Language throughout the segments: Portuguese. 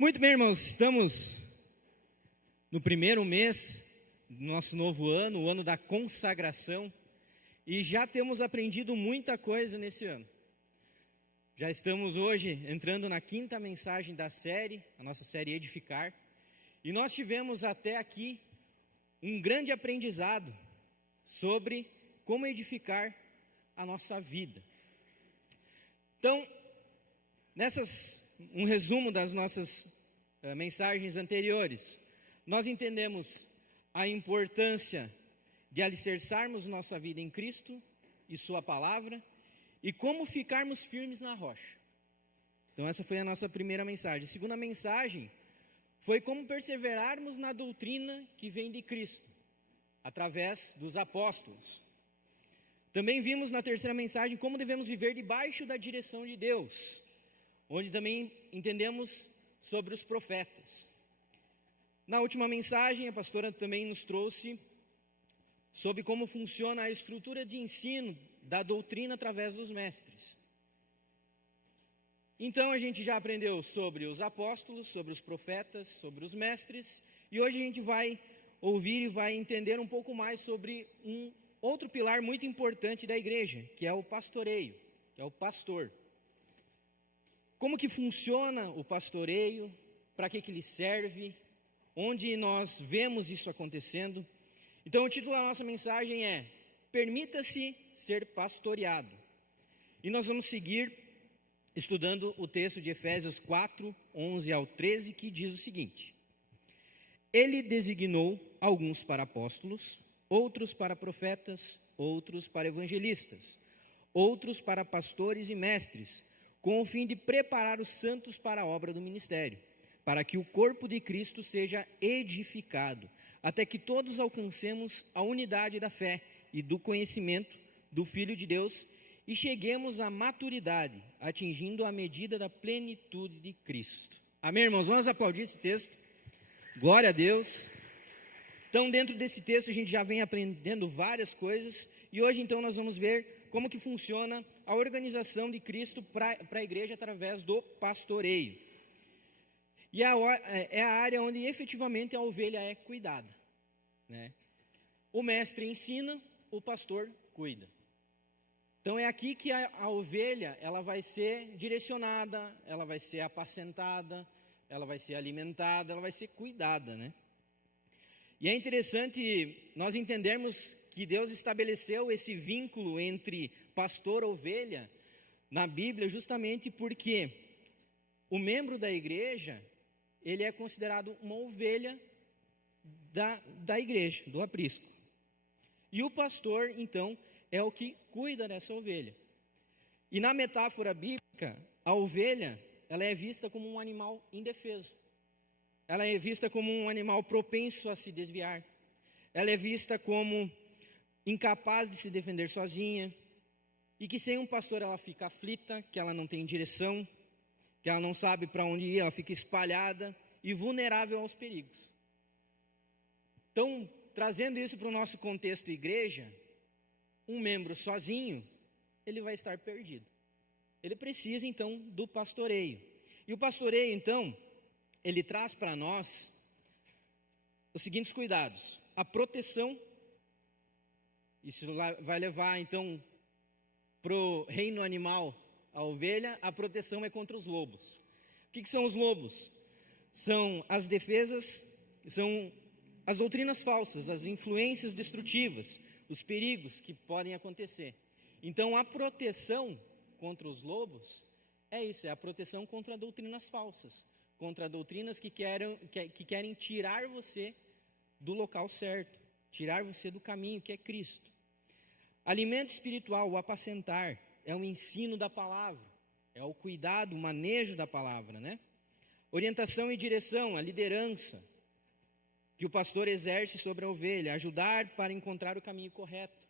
Muito bem, irmãos, estamos no primeiro mês do nosso novo ano, o ano da consagração, e já temos aprendido muita coisa nesse ano. Já estamos hoje entrando na quinta mensagem da série, a nossa série Edificar, e nós tivemos até aqui um grande aprendizado sobre como edificar a nossa vida. Então, um resumo das nossas mensagens anteriores, nós entendemos a importância de alicerçarmos nossa vida em Cristo e Sua Palavra e como ficarmos firmes na rocha. Então essa foi a nossa primeira mensagem. A segunda mensagem foi como perseverarmos na doutrina que vem de Cristo, através dos apóstolos. Também vimos na terceira mensagem como devemos viver debaixo da direção de Deus, onde também entendemos sobre os profetas. Na última mensagem, a pastora também nos trouxe sobre como funciona a estrutura de ensino da doutrina através dos mestres. Então a gente já aprendeu sobre os apóstolos, sobre os profetas, sobre os mestres, e hoje a gente vai ouvir e vai entender um pouco mais sobre um outro pilar muito importante da igreja, que é o pastoreio, que é o pastor. Como que funciona o pastoreio, para que ele serve, onde nós vemos isso acontecendo. Então o título da nossa mensagem é Permita-se ser pastoreado. E nós vamos seguir estudando o texto de Efésios 4, 11 ao 13, que diz o seguinte: Ele designou alguns para apóstolos, outros para profetas, outros para evangelistas, outros para pastores e mestres, com o fim de preparar os santos para a obra do ministério, para que o corpo de Cristo seja edificado, até que todos alcancemos a unidade da fé e do conhecimento do Filho de Deus e cheguemos à maturidade, atingindo a medida da plenitude de Cristo. Amém, irmãos? Vamos aplaudir esse texto. Glória a Deus. Então, dentro desse texto, a gente já vem aprendendo várias coisas, e hoje, então, nós vamos ver como que funciona a organização de Cristo para a igreja através do pastoreio. E é a área onde efetivamente a ovelha é cuidada, né? O mestre ensina, o pastor cuida. Então é aqui que a ovelha ela vai ser direcionada, ela vai ser apacentada, ela vai ser alimentada, ela vai ser cuidada, né? E é interessante nós entendermos que Deus estabeleceu esse vínculo entre pastor e ovelha na Bíblia justamente porque o membro da igreja, ele é considerado uma ovelha da igreja, do aprisco. E o pastor, então, é o que cuida dessa ovelha. E na metáfora bíblica, a ovelha, ela é vista como um animal indefeso. Ela é vista como um animal propenso a se desviar. Ela é vista como incapaz de se defender sozinha. E que sem um pastor ela fica aflita, que ela não tem direção, que ela não sabe para onde ir, ela fica espalhada e vulnerável aos perigos. Então, trazendo isso para o nosso contexto igreja, um membro sozinho, ele vai estar perdido. Ele precisa, então, do pastoreio. E o pastoreio, então, ele traz para nós os seguintes cuidados: a proteção, isso vai levar, então, para o reino animal, a ovelha, a proteção é contra os lobos. O que são os lobos? São as defesas, são as doutrinas falsas, as influências destrutivas, os perigos que podem acontecer. Então, a proteção contra os lobos é isso, é a proteção contra doutrinas falsas, contra doutrinas que querem tirar você do local certo, tirar você do caminho que é Cristo. Alimento espiritual, o apacentar, é o ensino da palavra, é o cuidado, o manejo da palavra, né? Orientação e direção, a liderança que o pastor exerce sobre a ovelha, ajudar para encontrar o caminho correto.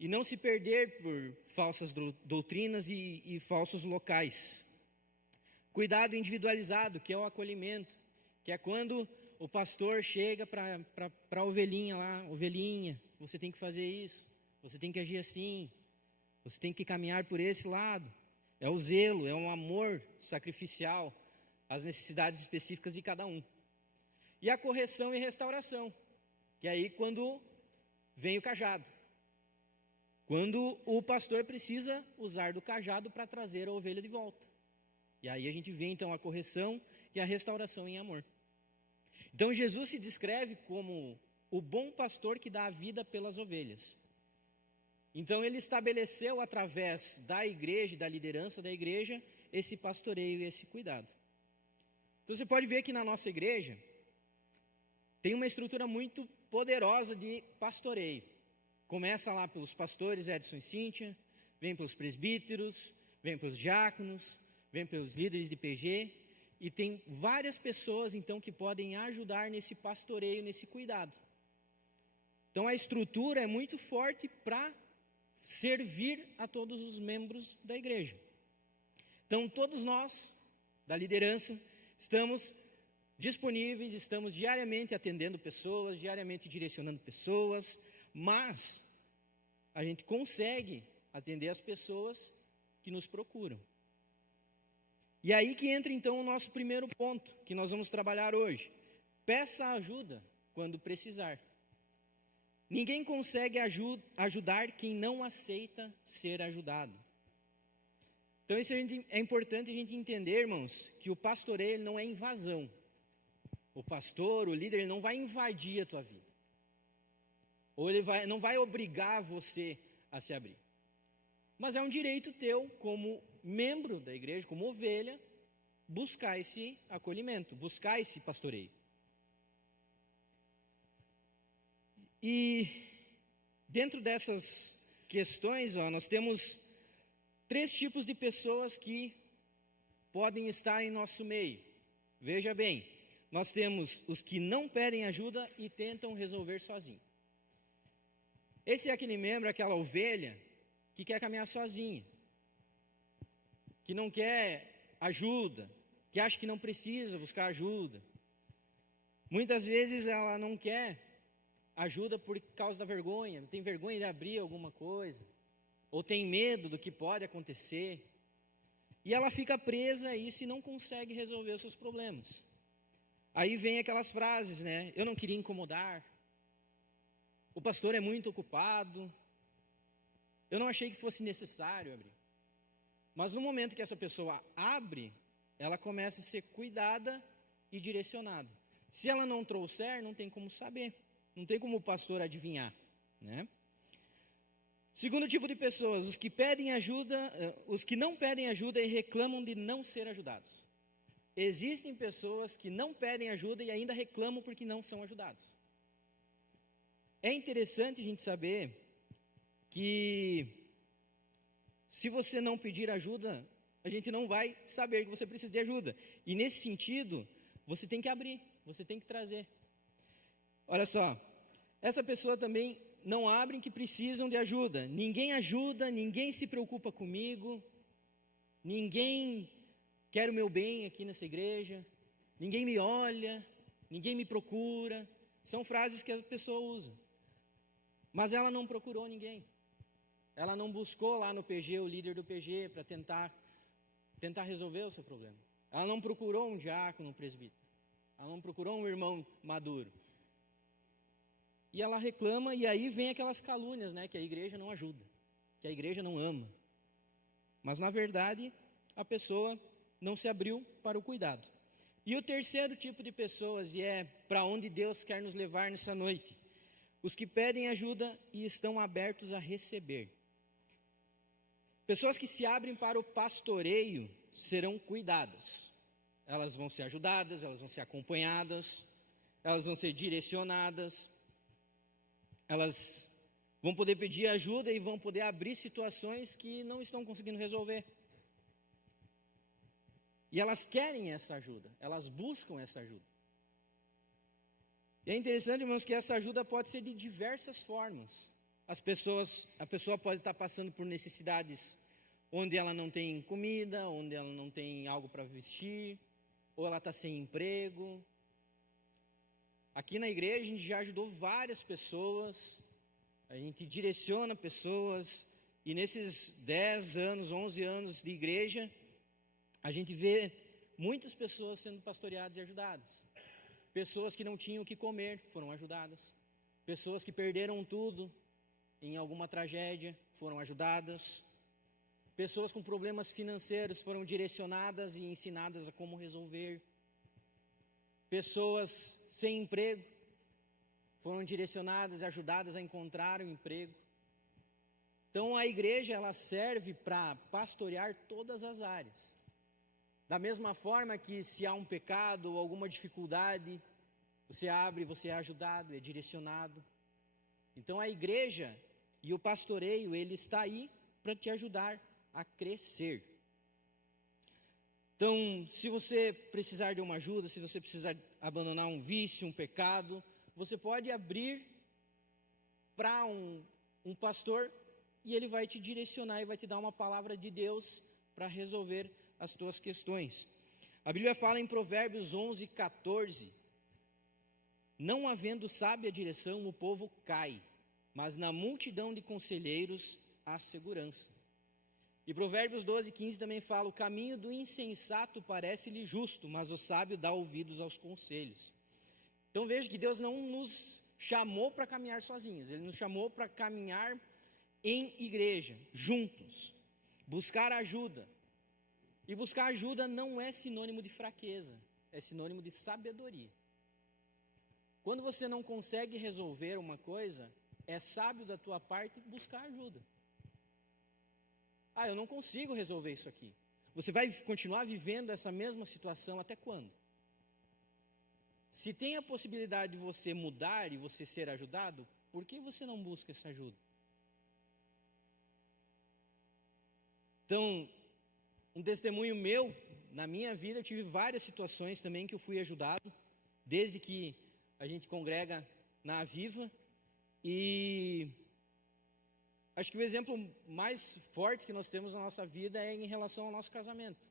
E não se perder por falsas doutrinas e falsos locais. Cuidado individualizado, que é o acolhimento, que é quando o pastor chega para a ovelhinha lá, ovelhinha, você tem que fazer isso, você tem que agir assim, você tem que caminhar por esse lado. É o zelo, é um amor sacrificial, as necessidades específicas de cada um. E a correção e restauração, que é aí quando vem o cajado. Quando o pastor precisa usar do cajado para trazer a ovelha de volta. E aí a gente vê então a correção e a restauração em amor. Então Jesus se descreve como o bom pastor que dá a vida pelas ovelhas. Então ele estabeleceu através da igreja, da liderança da igreja, esse pastoreio e esse cuidado. Então você pode ver que na nossa igreja tem uma estrutura muito poderosa de pastoreio. Começa lá pelos pastores Edson e Cíntia, vem pelos presbíteros, vem pelos diáconos, vem pelos líderes de PG, e tem várias pessoas então que podem ajudar nesse pastoreio, nesse cuidado. Então a estrutura é muito forte para servir a todos os membros da igreja. Então todos nós, da liderança, estamos disponíveis, estamos diariamente atendendo pessoas, diariamente direcionando pessoas, mas a gente consegue atender as pessoas que nos procuram. E aí que entra então o nosso primeiro ponto, que nós vamos trabalhar hoje. Peça ajuda quando precisar. Ninguém consegue ajudar quem não aceita ser ajudado. Então isso é importante a gente entender, irmãos, que o pastoreio ele não é invasão. O pastor, o líder, ele não vai invadir a tua vida. Ou ele não vai obrigar você a se abrir. Mas é um direito teu, como membro da igreja, como ovelha, buscar esse acolhimento, buscar esse pastoreio. E dentro dessas questões, nós temos 3 tipos de pessoas que podem estar em nosso meio. Veja bem, nós temos os que não pedem ajuda e tentam resolver sozinho. Esse é aquele membro, aquela ovelha, que quer caminhar sozinha, que não quer ajuda, que acha que não precisa buscar ajuda. Muitas vezes ela não quer ajuda por causa da vergonha, tem vergonha de abrir alguma coisa, ou tem medo do que pode acontecer, e ela fica presa a isso e não consegue resolver os seus problemas. Aí vem aquelas frases, né? Eu não queria incomodar, o pastor é muito ocupado, eu não achei que fosse necessário abrir. Mas no momento que essa pessoa abre, ela começa a ser cuidada e direcionada. Se ela não trouxer, não tem como saber, não tem como o pastor adivinhar, né? Segundo tipo de pessoas, os que pedem ajuda, os que não pedem ajuda e reclamam de não ser ajudados. Existem pessoas que não pedem ajuda e ainda reclamam porque não são ajudados. É interessante a gente saber que se você não pedir ajuda, a gente não vai saber que você precisa de ajuda. E nesse sentido, você tem que abrir, você tem que trazer. Olha só, essa pessoa também não abrem que precisam de ajuda. Ninguém ajuda, ninguém se preocupa comigo, ninguém quer o meu bem aqui nessa igreja, ninguém me olha, ninguém me procura. São frases que a pessoa usa. Mas ela não procurou ninguém. Ela não buscou lá no PG, o líder do PG, para tentar resolver o seu problema. Ela não procurou um diácono, um presbítero. Ela não procurou um irmão maduro. E ela reclama, e aí vem aquelas calúnias, né? Que a igreja não ajuda, que a igreja não ama. Mas, na verdade, a pessoa não se abriu para o cuidado. E o terceiro tipo de pessoas, e é para onde Deus quer nos levar nessa noite, os que pedem ajuda e estão abertos a receber. Pessoas que se abrem para o pastoreio serão cuidadas. Elas vão ser ajudadas, elas vão ser acompanhadas, elas vão ser direcionadas, elas vão poder pedir ajuda e vão poder abrir situações que não estão conseguindo resolver. E elas querem essa ajuda, elas buscam essa ajuda. E é interessante, irmãos, que essa ajuda pode ser de diversas formas. A pessoa pode estar passando por necessidades onde ela não tem comida, onde ela não tem algo para vestir, ou ela está sem emprego. Aqui na igreja a gente já ajudou várias pessoas, a gente direciona pessoas, e nesses 10 anos, 11 anos de igreja, a gente vê muitas pessoas sendo pastoreadas e ajudadas. Pessoas que não tinham o que comer foram ajudadas. Pessoas que perderam tudo em alguma tragédia foram ajudadas. Pessoas com problemas financeiros foram direcionadas e ensinadas a como resolver. Pessoas sem emprego foram direcionadas e ajudadas a encontrar um emprego. Então a igreja, ela serve para pastorear todas as áreas. Da mesma forma que se há um pecado ou alguma dificuldade, você abre, você é ajudado, é direcionado. Então a igreja e o pastoreio, ele está aí para te ajudar a crescer. Então, se você precisar de uma ajuda, se você precisar abandonar um vício, um pecado, você pode abrir para um pastor e ele vai te direcionar e vai te dar uma palavra de Deus para resolver as tuas questões. A Bíblia fala em Provérbios 11:14, não havendo sábia direção, o povo cai, mas na multidão de conselheiros há segurança. E Provérbios 12:15 também fala, o caminho do insensato parece-lhe justo, mas o sábio dá ouvidos aos conselhos. Então veja que Deus não nos chamou para caminhar sozinhos, Ele nos chamou para caminhar em igreja, juntos, buscar ajuda. E buscar ajuda não é sinônimo de fraqueza, é sinônimo de sabedoria. Quando você não consegue resolver uma coisa, é sábio da tua parte buscar ajuda. Eu não consigo resolver isso aqui. Você vai continuar vivendo essa mesma situação até quando? Se tem a possibilidade de você mudar e você ser ajudado, por que você não busca essa ajuda? Então, um testemunho meu, na minha vida, eu tive várias situações também que eu fui ajudado, desde que a gente congrega na Aviva, e acho que o exemplo mais forte que nós temos na nossa vida é em relação ao nosso casamento.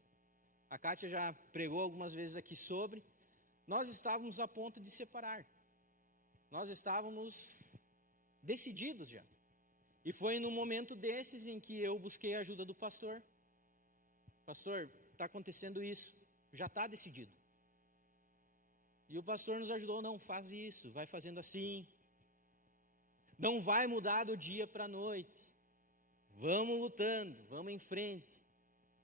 A Kátia já pregou algumas vezes aqui sobre. Nós estávamos a ponto de separar. Nós estávamos decididos já. E foi num momento desses em que eu busquei a ajuda do pastor. Pastor, está acontecendo isso. Já está decidido. E o pastor nos ajudou, não, faz isso, vai fazendo assim. Não vai mudar do dia para a noite. Vamos lutando, vamos em frente.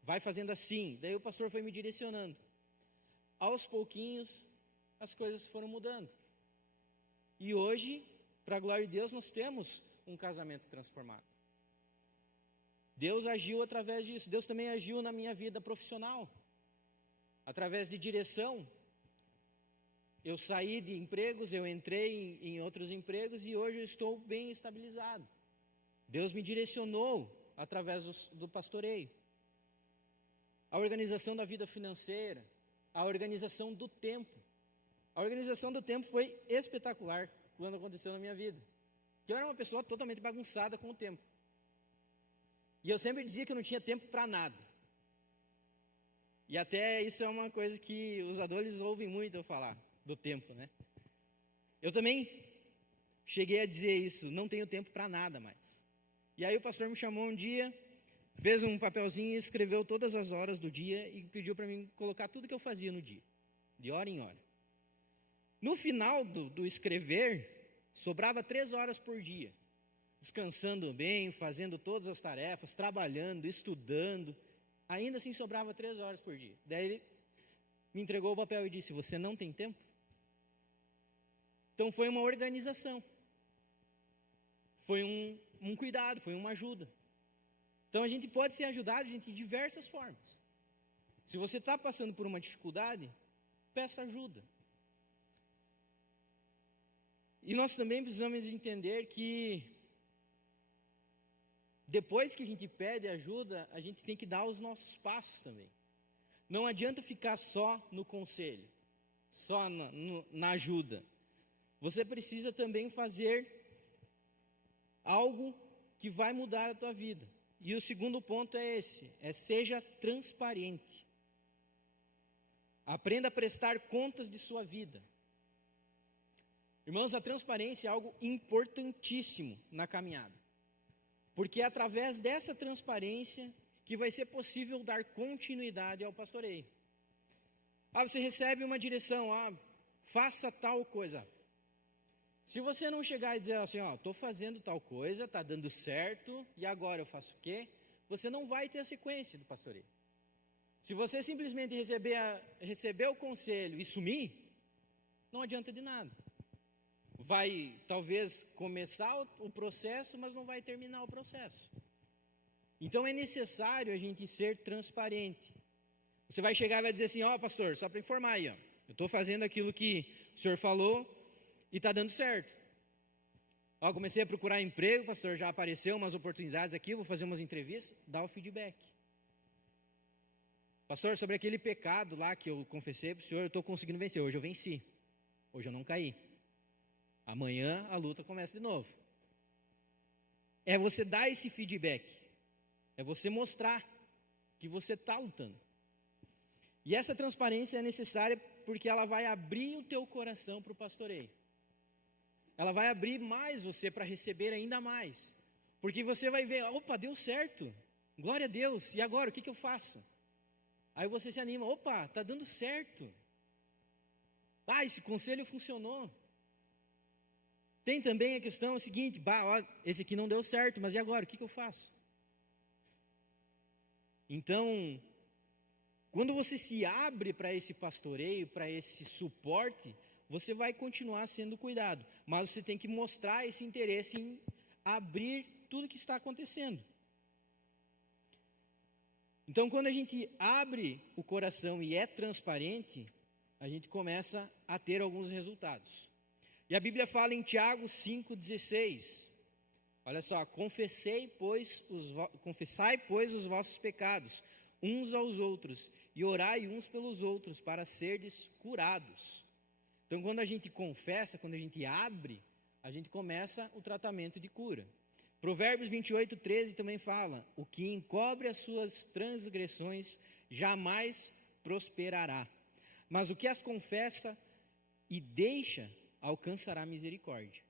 Vai fazendo assim. Daí o pastor foi me direcionando. Aos pouquinhos, as coisas foram mudando. E hoje, para a glória de Deus, nós temos um casamento transformado. Deus agiu através disso. Deus também agiu na minha vida profissional. Através de direção. Eu saí de empregos, eu entrei em outros empregos e hoje eu estou bem estabilizado. Deus me direcionou através do pastoreio. A organização da vida financeira, a organização do tempo. A organização do tempo foi espetacular quando aconteceu na minha vida. Eu era uma pessoa totalmente bagunçada com o tempo. E eu sempre dizia que eu não tinha tempo para nada. E até isso é uma coisa que os adolescentes ouvem muito eu falar. Do tempo, né? Eu também cheguei a dizer isso, não tenho tempo para nada mais. E aí o pastor me chamou um dia, fez um papelzinho e escreveu todas as horas do dia e pediu para mim colocar tudo que eu fazia no dia, de hora em hora. No final do escrever, sobrava 3 horas por dia, descansando bem, fazendo todas as tarefas, trabalhando, estudando, ainda assim sobrava 3 horas por dia. Daí ele me entregou o papel e disse, você não tem tempo? Então foi uma organização, foi um cuidado, foi uma ajuda. Então a gente pode ser ajudado de diversas formas. Se você está passando por uma dificuldade, peça ajuda. E nós também precisamos entender que depois que a gente pede ajuda, a gente tem que dar os nossos passos também. Não adianta ficar só no conselho, só na ajuda. Você precisa também fazer algo que vai mudar a tua vida. E o segundo ponto é esse, seja transparente. Aprenda a prestar contas de sua vida. Irmãos, a transparência é algo importantíssimo na caminhada. Porque é através dessa transparência que vai ser possível dar continuidade ao pastoreio. Você recebe uma direção, faça tal coisa. Se você não chegar e dizer assim, estou fazendo tal coisa, está dando certo, e agora eu faço o quê? Você não vai ter a sequência do pastoreio. Se você simplesmente receber o conselho e sumir, não adianta de nada. Vai, talvez, começar o processo, mas não vai terminar o processo. Então, é necessário a gente ser transparente. Você vai chegar e vai dizer assim, pastor, só para informar aí, eu estou fazendo aquilo que o senhor falou e está dando certo. Comecei a procurar emprego, pastor, já apareceu umas oportunidades aqui, vou fazer umas entrevistas, dá o feedback. Pastor, sobre aquele pecado lá que eu confessei para o senhor, eu estou conseguindo vencer. Hoje eu venci. Hoje eu não caí. Amanhã a luta começa de novo. É você dar esse feedback. É você mostrar que você está lutando. E essa transparência é necessária porque ela vai abrir o teu coração para o pastoreio. Ela vai abrir mais você para receber ainda mais. Porque você vai ver, deu certo. Glória a Deus. E agora, o que eu faço? Aí você se anima, está dando certo. Esse conselho funcionou. Tem também a questão seguinte, esse aqui não deu certo, mas e agora, o que eu faço? Então, quando você se abre para esse pastoreio, para esse suporte, você vai continuar sendo cuidado. Mas você tem que mostrar esse interesse em abrir tudo que está acontecendo. Então, quando a gente abre o coração e é transparente, a gente começa a ter alguns resultados. E a Bíblia fala em Tiago 5,16. Olha só, confessai, pois, os vossos pecados, uns aos outros, e orai uns pelos outros, para serdes curados. Então, quando a gente confessa, quando a gente abre, a gente começa o tratamento de cura. Provérbios 28,13 também fala, o que encobre as suas transgressões jamais prosperará, mas o que as confessa e deixa, alcançará misericórdia.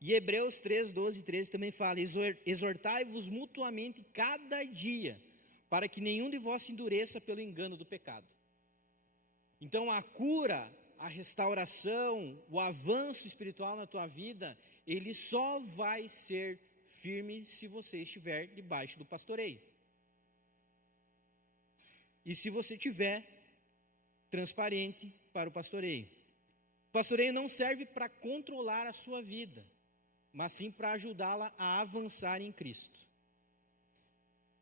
E Hebreus 3:12 e 13 também fala, exortai-vos mutuamente cada dia, para que nenhum de vós se endureça pelo engano do pecado. Então a cura, a restauração, o avanço espiritual na tua vida, ele só vai ser firme se você estiver debaixo do pastoreio. E se você estiver transparente para o pastoreio. O pastoreio não serve para controlar a sua vida, mas sim para ajudá-la a avançar em Cristo.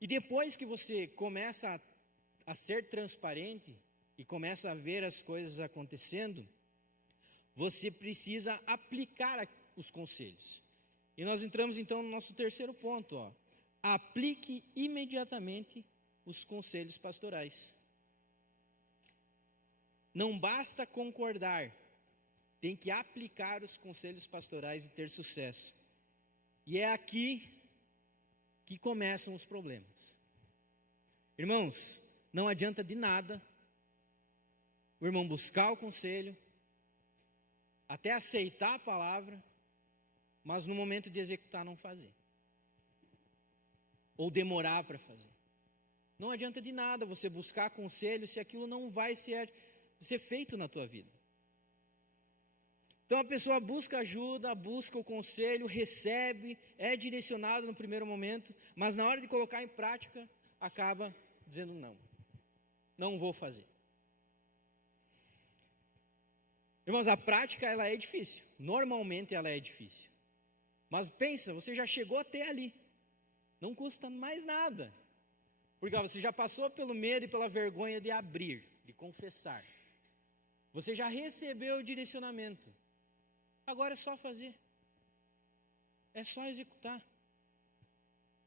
E depois que você começa a ser transparente e começa a ver as coisas acontecendo, você precisa aplicar os conselhos. E nós entramos então no nosso terceiro ponto, aplique imediatamente os conselhos pastorais. Não basta concordar, tem que aplicar os conselhos pastorais e ter sucesso. E é aqui que começam os problemas. Irmãos, não adianta de nada o irmão buscar o conselho, até aceitar a palavra, mas no momento de executar não fazer. Ou demorar para fazer. Não adianta de nada você buscar conselho se aquilo não vai ser feito na tua vida. Então a pessoa busca ajuda, busca o conselho, recebe, é direcionado no primeiro momento, mas na hora de colocar em prática, acaba dizendo não vou fazer. Irmãos, a prática ela é difícil, normalmente ela é difícil. Mas pensa, você já chegou até ali, não custa mais nada. Porque você já passou pelo medo e pela vergonha de abrir, de confessar. Você já recebeu o direcionamento. Agora é só fazer. É só executar.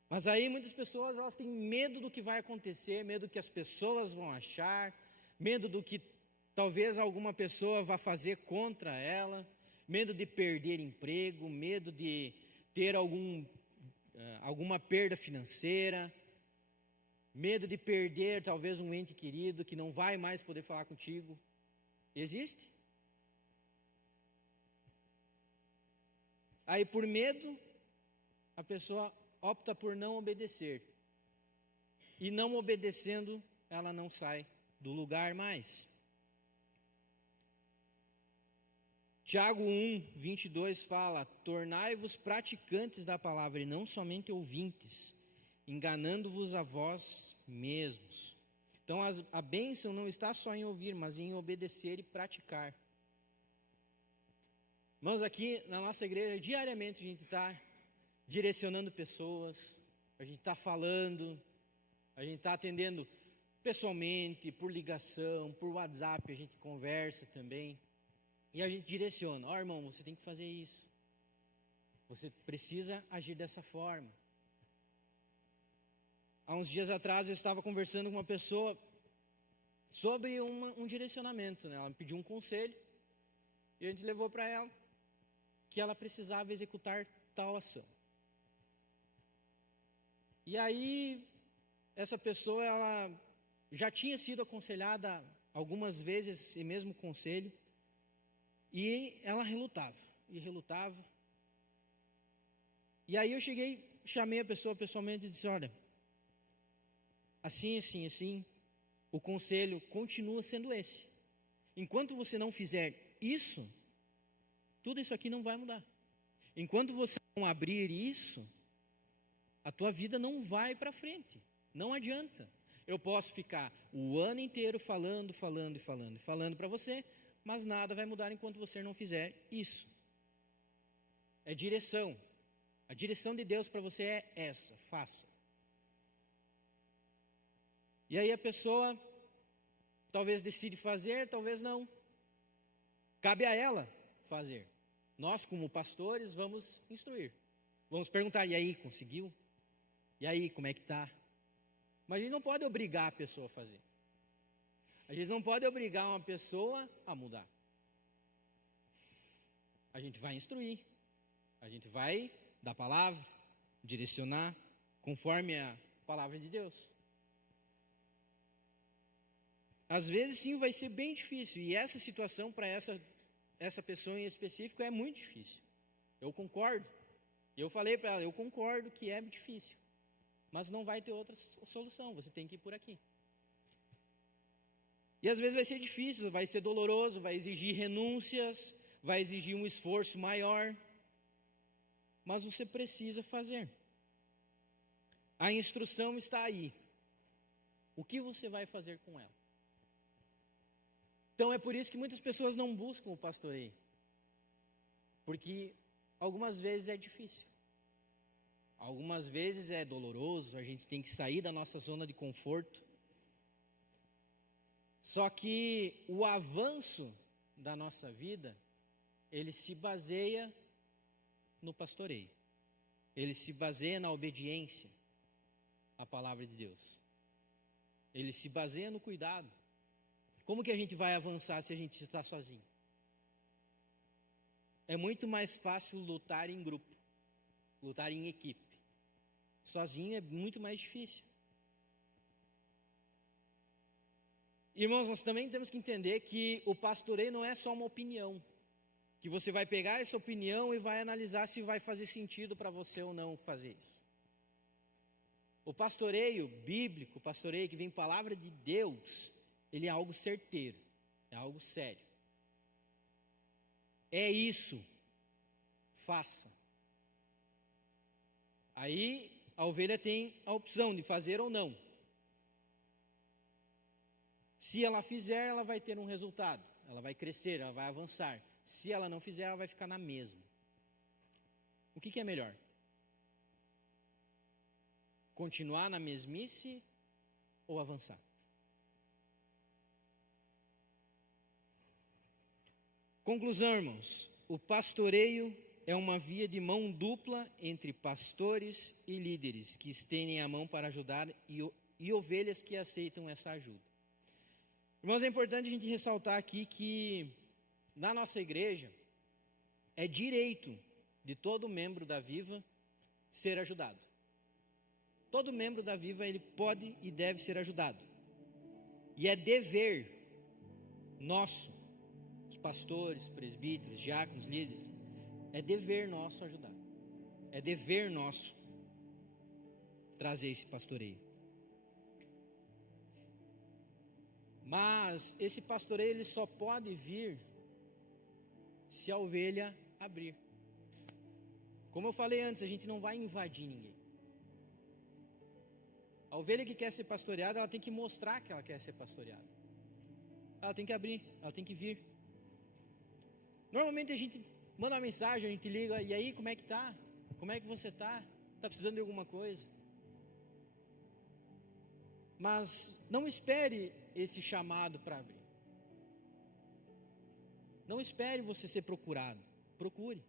Mas aí muitas pessoas elas têm medo do que vai acontecer, medo do que as pessoas vão achar, medo do que talvez alguma pessoa vá fazer contra ela, medo de perder emprego, medo de ter alguma perda financeira, medo de perder talvez um ente querido que não vai mais poder falar contigo. Existe? Aí por medo, a pessoa opta por não obedecer. E não obedecendo, ela não sai do lugar mais. Tiago 1:22 fala: tornai-vos praticantes da palavra e não somente ouvintes, enganando-vos a vós mesmos. Então a bênção não está só em ouvir, mas em obedecer e praticar. Irmãos, aqui na nossa igreja, diariamente a gente está direcionando pessoas, a gente está falando, a gente está atendendo pessoalmente, por ligação, por WhatsApp, a gente conversa também. E a gente direciona: ó, irmão, você tem que fazer isso. Você precisa agir dessa forma. Há uns dias atrás eu estava conversando com uma pessoa sobre um direcionamento, né? Ela me pediu um conselho e a gente levou para ela que ela precisava executar tal ação. E aí, essa pessoa, ela já tinha sido aconselhada algumas vezes esse mesmo conselho, e ela relutava, e relutava. E aí eu chamei a pessoa pessoalmente e disse: olha, assim, assim, assim, o conselho continua sendo esse. Enquanto você não fizer isso, tudo isso aqui não vai mudar. Enquanto você não abrir isso, a tua vida não vai para frente. Não adianta. Eu posso ficar o ano inteiro falando para você, mas nada vai mudar enquanto você não fizer isso. É direção. A direção de Deus para você é essa: faça. E aí a pessoa talvez decide fazer, talvez não. Cabe a ela fazer. Nós, como pastores, vamos instruir. Vamos perguntar: e aí, conseguiu? E aí, como é que está? Mas a gente não pode obrigar a pessoa a fazer. A gente não pode obrigar uma pessoa a mudar. A gente vai instruir. A gente vai dar palavra, direcionar, conforme a palavra de Deus. Às vezes, sim, vai ser bem difícil. E essa situação, para essa pessoa em específico, é muito difícil. Eu concordo. Eu falei para ela: eu concordo que é difícil. Mas não vai ter outra solução, você tem que ir por aqui. E às vezes vai ser difícil, vai ser doloroso, vai exigir renúncias, vai exigir um esforço maior. Mas você precisa fazer. A instrução está aí. O que você vai fazer com ela? Então é por isso que muitas pessoas não buscam o pastoreio. Porque algumas vezes é difícil. Algumas vezes é doloroso, a gente tem que sair da nossa zona de conforto. Só que o avanço da nossa vida, ele se baseia no pastoreio. Ele se baseia na obediência à palavra de Deus. Ele se baseia no cuidado. Como que a gente vai avançar se a gente está sozinho? É muito mais fácil lutar em grupo, lutar em equipe. Sozinho é muito mais difícil. Irmãos, nós também temos que entender que o pastoreio não é só uma opinião, que você vai pegar essa opinião e vai analisar se vai fazer sentido para você ou não fazer isso. O pastoreio bíblico, o pastoreio que vem palavra de Deus, ele é algo certeiro, é algo sério. É isso, faça. Aí a ovelha tem a opção de fazer ou não. Se ela fizer, ela vai ter um resultado, ela vai crescer, ela vai avançar. Se ela não fizer, ela vai ficar na mesma. O que é melhor? Continuar na mesmice ou avançar? Conclusão, irmãos: o pastoreio é uma via de mão dupla entre pastores e líderes que estendem a mão para ajudar e ovelhas que aceitam essa ajuda. Irmãos, é importante a gente ressaltar aqui que na nossa igreja é direito de todo membro da Viva ser ajudado. Todo membro da Viva, ele pode e deve ser ajudado. E é dever nosso, os pastores, presbíteros, diáconos, líderes, é dever nosso ajudar. É dever nosso trazer esse pastoreio. Mas esse pastoreio, ele só pode vir se a ovelha abrir. Como eu falei antes, a gente não vai invadir ninguém. A ovelha que quer ser pastoreada, ela tem que mostrar que ela quer ser pastoreada. Ela tem que abrir, ela tem que vir. Normalmente a gente manda uma mensagem, a gente liga, e aí, como é que tá? Como é que você tá? Tá precisando de alguma coisa? Mas não espere esse chamado para abrir. Não espere você ser procurado. Procure.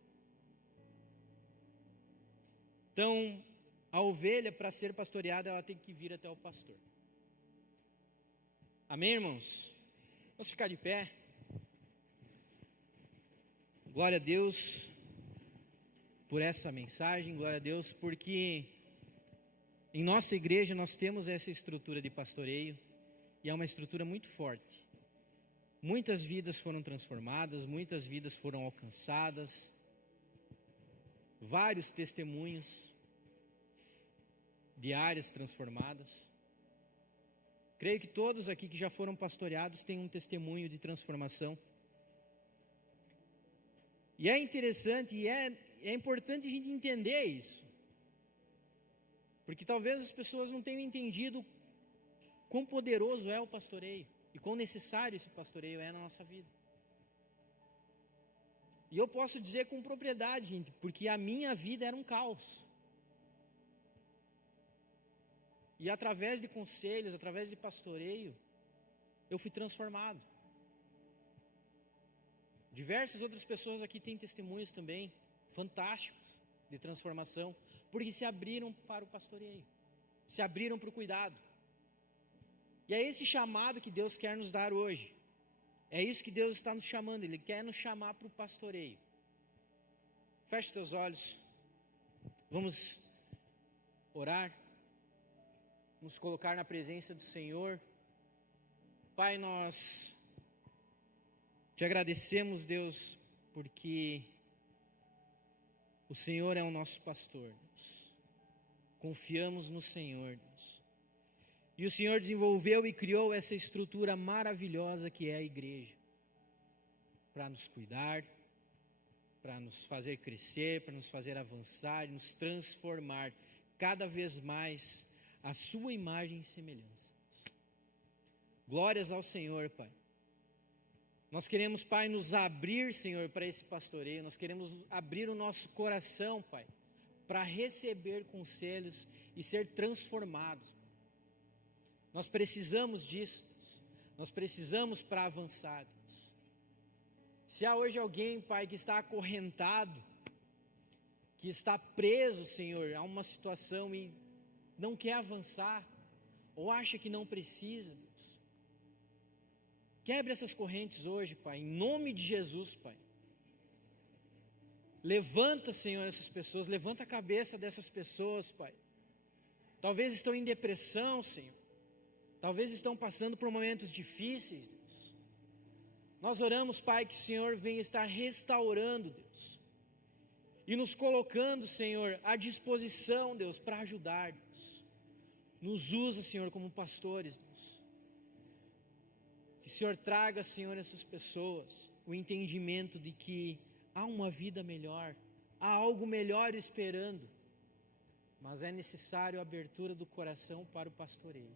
Então, a ovelha, para ser pastoreada, ela tem que vir até o pastor. Amém, irmãos? Vamos ficar de pé. Glória a Deus por essa mensagem. Glória a Deus porque em nossa igreja nós temos essa estrutura de pastoreio e é uma estrutura muito forte. Muitas vidas foram transformadas, muitas vidas foram alcançadas, vários testemunhos de áreas transformadas. Creio que todos aqui que já foram pastoreados têm um testemunho de transformação. E é interessante e é importante a gente entender isso. Porque talvez as pessoas não tenham entendido quão poderoso é o pastoreio e quão necessário esse pastoreio é na nossa vida. E eu posso dizer com propriedade, gente, porque a minha vida era um caos. E através de conselhos, através de pastoreio, eu fui transformado. Diversas outras pessoas aqui têm testemunhos também, fantásticos, de transformação, porque se abriram para o pastoreio, se abriram para o cuidado. E é esse chamado que Deus quer nos dar hoje. É isso que Deus está nos chamando, Ele quer nos chamar para o pastoreio. Feche teus olhos, vamos orar, vamos colocar na presença do Senhor. Pai, nós te agradecemos, Deus, porque o Senhor é o nosso pastor, Deus. Confiamos no Senhor, Deus. E o Senhor desenvolveu e criou essa estrutura maravilhosa que é a igreja, para nos cuidar, para nos fazer crescer, para nos fazer avançar, nos transformar cada vez mais a sua imagem e semelhança. Glórias ao Senhor, Pai. Nós queremos, Pai, nos abrir, Senhor, para esse pastoreio. Nós queremos abrir o nosso coração, Pai, para receber conselhos e ser transformados. Nós precisamos disso, Deus. Nós precisamos para avançar, Deus. Se há hoje alguém, Pai, que está acorrentado, que está preso, Senhor, a uma situação e não quer avançar, ou acha que não precisa, Deus, quebre essas correntes hoje, Pai, em nome de Jesus, Pai. Levanta, Senhor, essas pessoas, levanta a cabeça dessas pessoas, Pai. Talvez estão em depressão, Senhor. Talvez estão passando por momentos difíceis, Deus. Nós oramos, Pai, que o Senhor venha estar restaurando, Deus. E nos colocando, Senhor, à disposição, Deus, para ajudar, Deus. Nos usa, Senhor, como pastores, Deus. Que o Senhor traga, Senhor, essas pessoas o entendimento de que há uma vida melhor, há algo melhor esperando, mas é necessário a abertura do coração para o pastoreio.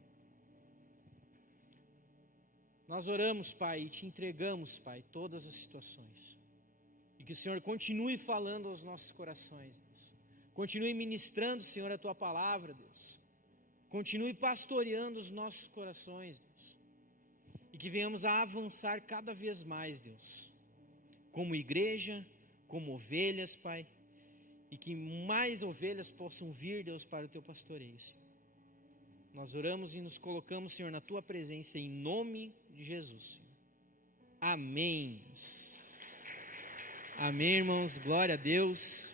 Nós oramos, Pai, e te entregamos, Pai, todas as situações. E que o Senhor continue falando aos nossos corações, Deus. Continue ministrando, Senhor, a Tua palavra, Deus. Continue pastoreando os nossos corações, Deus. E que venhamos a avançar cada vez mais, Deus. Como igreja, como ovelhas, Pai. E que mais ovelhas possam vir, Deus, para o Teu pastoreio, Senhor. Nós oramos e nos colocamos, Senhor, na Tua presença, em nome de Jesus, Senhor. Amém. Amém, irmãos. Glória a Deus.